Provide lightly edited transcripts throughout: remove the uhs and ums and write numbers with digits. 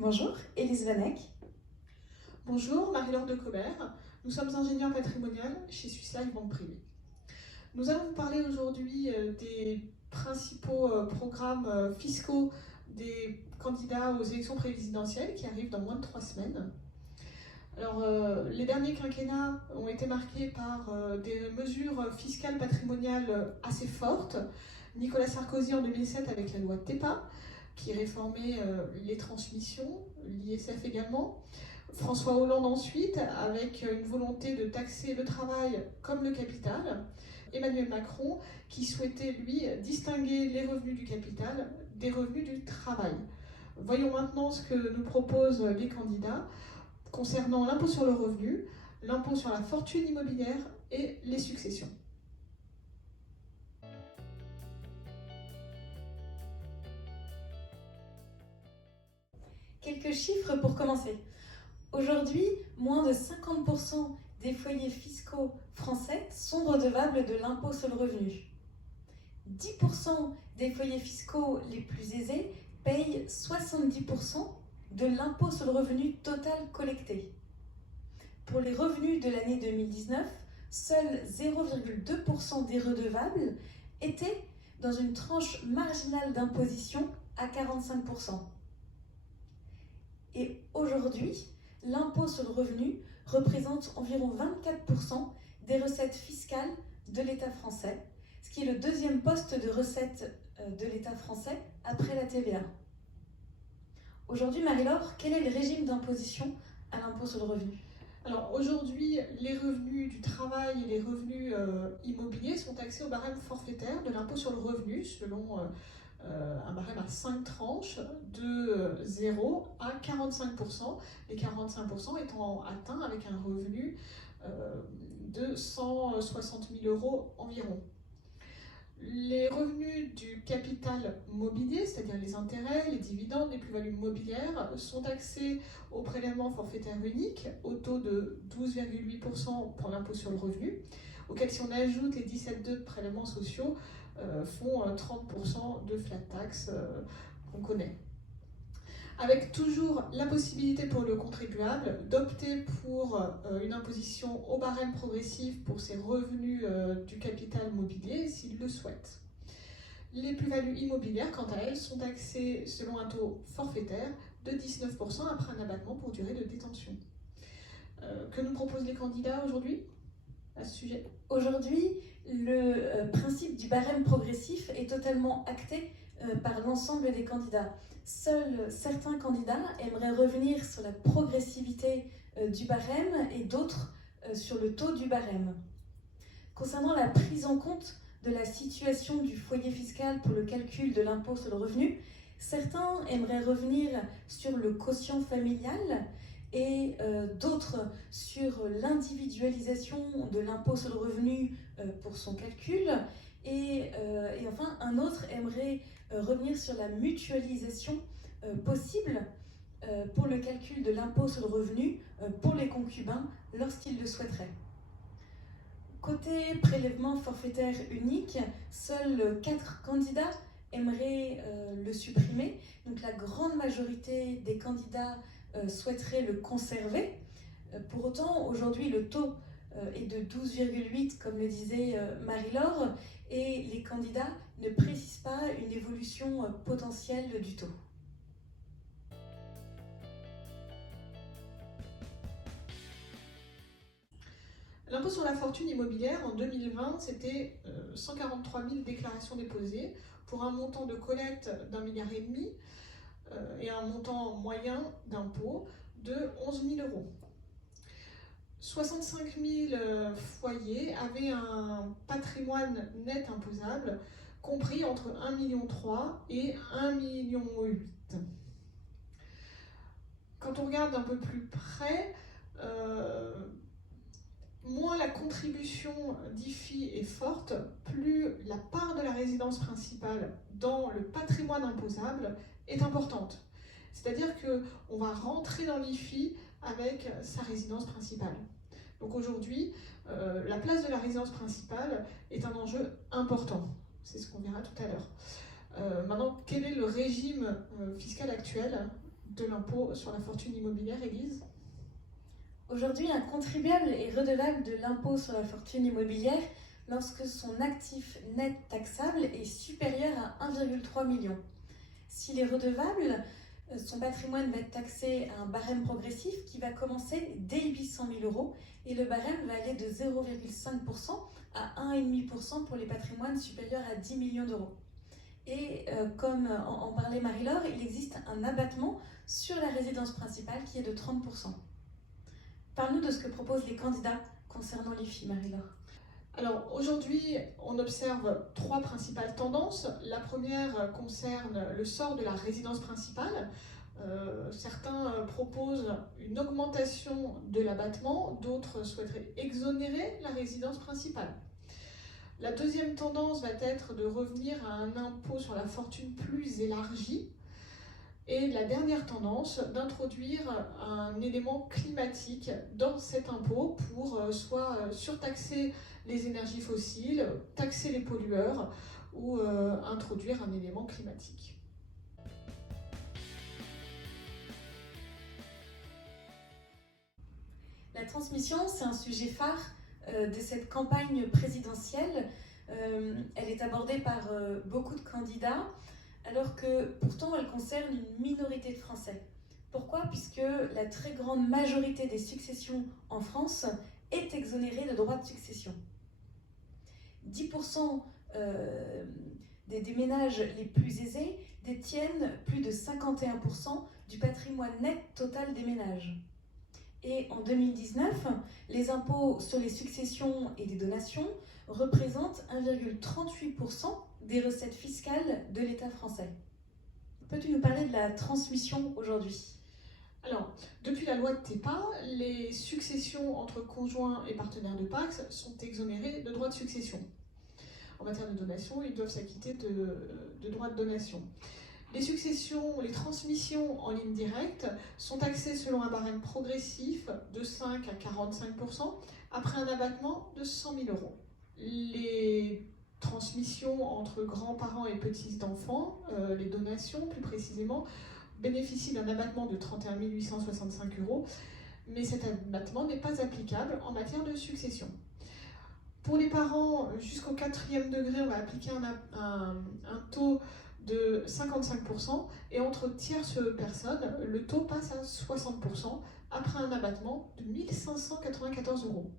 Bonjour, Élise Vanek. Bonjour, Marie-Laure de Cobert. Nous sommes ingénieurs patrimoniales chez Swiss Life Banque Privée. Nous allons vous parler aujourd'hui des principaux programmes fiscaux des candidats aux élections présidentielles qui arrivent dans moins de 3 semaines. Alors, les derniers quinquennats ont été marqués par des mesures fiscales patrimoniales assez fortes. Nicolas Sarkozy en 2007 avec la loi TEPA, qui réformait les transmissions, l'ISF également. François Hollande ensuite, avec une volonté de taxer le travail comme le capital. Emmanuel Macron, qui souhaitait, lui, distinguer les revenus du capital des revenus du travail. Voyons maintenant ce que nous proposent les candidats concernant l'impôt sur le revenu, l'impôt sur la fortune immobilière et les successions. Quelques chiffres pour commencer. Aujourd'hui, moins de 50% des foyers fiscaux français sont redevables de l'impôt sur le revenu. 10% des foyers fiscaux les plus aisés payent 70% de l'impôt sur le revenu total collecté. Pour les revenus de l'année 2019, seuls 0,2% des redevables étaient dans une tranche marginale d'imposition à 45%. Et aujourd'hui, l'impôt sur le revenu représente environ 24% des recettes fiscales de l'État français, ce qui est le deuxième poste de recettes de l'État français après la TVA. Aujourd'hui, Marie-Laure, quel est le régime d'imposition à l'impôt sur le revenu ? Alors aujourd'hui, les revenus du travail et les revenus immobiliers sont taxés au barème forfaitaire de l'impôt sur le revenu selon un barème à 5 tranches de 0 à 45%, les 45% étant atteints avec un revenu de 160 000 € environ. Les revenus du capital mobilier, c'est-à-dire les intérêts, les dividendes, les plus-values mobilières, sont taxés au prélèvement forfaitaire unique au taux de 12,8% pour l'impôt sur le revenu, auquel si on ajoute les 17,2 prélèvements sociaux, font 30% de flat tax qu'on connaît. Avec toujours la possibilité pour le contribuable d'opter pour une imposition au barème progressif pour ses revenus du capital mobilier s'il le souhaite. Les plus-values immobilières, quant à elles, sont taxées selon un taux forfaitaire de 19% après un abattement pour durée de détention. Que nous proposent les candidats aujourd'hui à ce sujet ? Aujourd'hui, le principe du barème progressif est totalement acté par l'ensemble des candidats. Seuls certains candidats aimeraient revenir sur la progressivité du barème et d'autres sur le taux du barème. Concernant la prise en compte de la situation du foyer fiscal pour le calcul de l'impôt sur le revenu, certains aimeraient revenir sur le quotient familial et d'autres sur l'individualisation de l'impôt sur le revenu pour son calcul. Et enfin, un autre aimerait revenir sur la mutualisation possible pour le calcul de l'impôt sur le revenu pour les concubins lorsqu'ils le souhaiteraient. Côté prélèvement forfaitaire unique, seuls 4 candidats aimeraient le supprimer. Donc la grande majorité des candidats souhaiteraient le conserver. Pour autant, aujourd'hui, le taux est de 12,8, comme le disait Marie-Laure, et les candidats ne précisent pas une évolution potentielle du taux. L'impôt sur la fortune immobilière, en 2020, c'était 143 000 déclarations déposées pour un montant de collecte d'1,5 milliard et un montant moyen d'impôt de 11 000 €. 65 000 foyers avaient un patrimoine net imposable compris entre 1,3 million et 1,8 million. Quand on regarde d'un peu plus près, moins la contribution d'IFI est forte, plus la part de la résidence principale dans le patrimoine imposable est importante. C'est-à-dire qu'on va rentrer dans l'IFI avec sa résidence principale. Donc aujourd'hui, la place de la résidence principale est un enjeu important. C'est ce qu'on verra tout à l'heure. Maintenant, quel est le régime fiscal actuel de l'impôt sur la fortune immobilière, Élise? Aujourd'hui, un contribuable est redevable de l'impôt sur la fortune immobilière lorsque son actif net taxable est supérieur à 1,3 million. S'il est redevable, son patrimoine va être taxé à un barème progressif qui va commencer dès 800 000 euros et le barème va aller de 0,5% à 1,5% pour les patrimoines supérieurs à 10 millions d'euros. Et comme en parlait Marie-Laure, il existe un abattement sur la résidence principale qui est de 30%. Parle-nous de ce que proposent les candidats concernant l'IFI, Marie-Laure. Alors aujourd'hui, on observe trois principales tendances. La première concerne le sort de la résidence principale. Certains proposent une augmentation de l'abattement, d'autres souhaiteraient exonérer la résidence principale. La deuxième tendance va être de revenir à un impôt sur la fortune plus élargi. Et la dernière tendance, d'introduire un élément climatique dans cet impôt pour soit surtaxer les énergies fossiles, taxer les pollueurs ou introduire un élément climatique. La transmission, c'est un sujet phare de cette campagne présidentielle. Elle est abordée par beaucoup de candidats, alors que pourtant elle concerne une minorité de Français. Pourquoi? Puisque la très grande majorité des successions en France est exonérée de droits de succession. 10% des ménages les plus aisés détiennent plus de 51% du patrimoine net total des ménages. Et en 2019, les impôts sur les successions et les donations représentent 1,38% des recettes fiscales de l'État français. Peux-tu nous parler de la transmission aujourd'hui? Alors, depuis la loi de TEPA, les successions entre conjoints et partenaires de Pacs sont exonérées de droits de succession. En matière de donation, ils doivent s'acquitter de droits de donation. Les successions, les transmissions en ligne directe sont taxées selon un barème progressif de 5 à 45% après un abattement de 100 000 euros. Les transmissions entre grands-parents et petits-enfants, les donations plus précisément, bénéficient d'un abattement de 31 865 euros, mais cet abattement n'est pas applicable en matière de succession. Pour les parents jusqu'au 4e degré, on va appliquer un taux de 55% et entre tierces personnes, le taux passe à 60% après un abattement de 1 594 euros.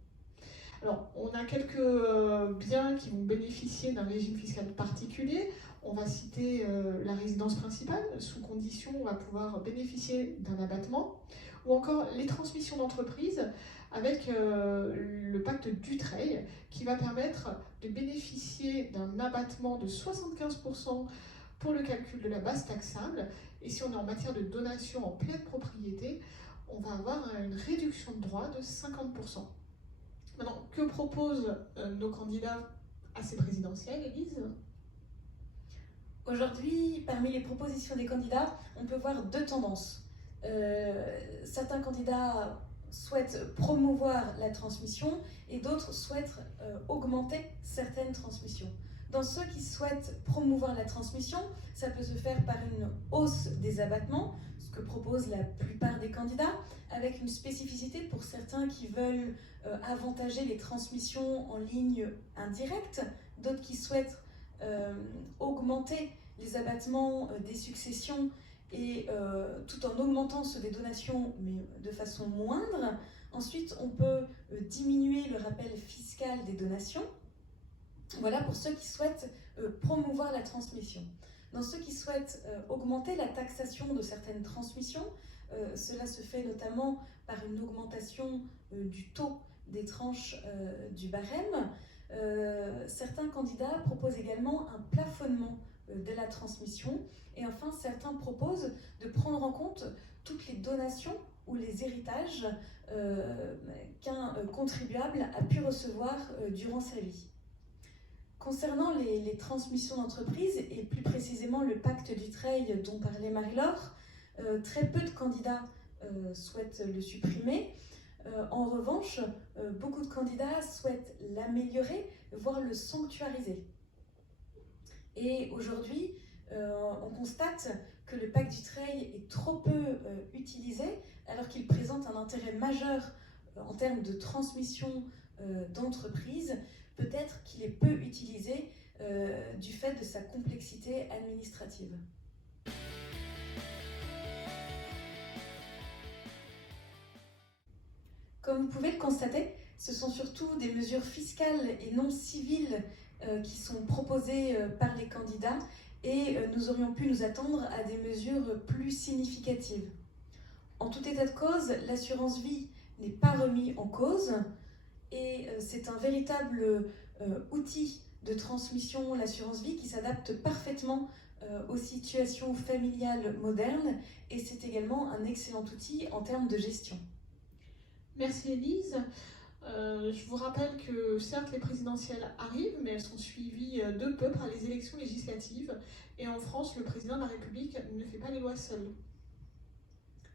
Alors, on a quelques biens qui vont bénéficier d'un régime fiscal particulier. On va citer la résidence principale, sous condition on va pouvoir bénéficier d'un abattement, ou encore les transmissions d'entreprise avec le pacte Dutreil qui va permettre de bénéficier d'un abattement de 75% pour le calcul de la base taxable. Et si on est en matière de donation en pleine propriété, on va avoir une réduction de droits de 50%. Maintenant, que proposent nos candidats à ces présidentielles, Élise? Aujourd'hui, parmi les propositions des candidats, on peut voir deux tendances. Certains candidats souhaitent promouvoir la transmission et d'autres souhaitent augmenter certaines transmissions. Dans ceux qui souhaitent promouvoir la transmission, ça peut se faire par une hausse des abattements, ce que proposent la plupart des candidats, avec une spécificité pour certains qui veulent avantager les transmissions en ligne indirecte, d'autres qui souhaitent augmenter les abattements des successions et tout en augmentant ceux des donations, mais de façon moindre. Ensuite, on peut diminuer le rappel fiscal des donations. Voilà pour ceux qui souhaitent promouvoir la transmission. Dans ceux qui souhaitent augmenter la taxation de certaines transmissions, cela se fait notamment par une augmentation du taux des tranches du barème. Certains candidats proposent également un plafonnement de la transmission. Et enfin, certains proposent de prendre en compte toutes les donations ou les héritages qu'un contribuable a pu recevoir durant sa vie. Concernant les transmissions d'entreprise, et plus précisément le pacte Dutreil dont parlait Marie-Laure, très peu de candidats souhaitent le supprimer. En revanche, beaucoup de candidats souhaitent l'améliorer, voire le sanctuariser. Et aujourd'hui, on constate que le pacte Dutreil est trop peu utilisé, alors qu'il présente un intérêt majeur en termes de transmission d'entreprise. Peut-être qu'il est peu utilisé du fait de sa complexité administrative. Comme vous pouvez le constater, ce sont surtout des mesures fiscales et non civiles qui sont proposées par les candidats et nous aurions pu nous attendre à des mesures plus significatives. En tout état de cause, l'assurance vie n'est pas remis en cause et c'est un véritable outil de transmission, l'assurance vie, qui s'adapte parfaitement aux situations familiales modernes et c'est également un excellent outil en termes de gestion. Merci Élise. Je vous rappelle que certes les présidentielles arrivent, mais elles sont suivies de peu par les élections législatives. Et en France, le président de la République ne fait pas les lois seul.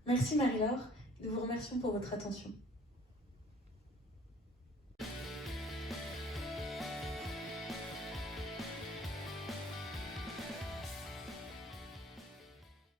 Merci Marie-Laure, nous vous remercions pour votre attention.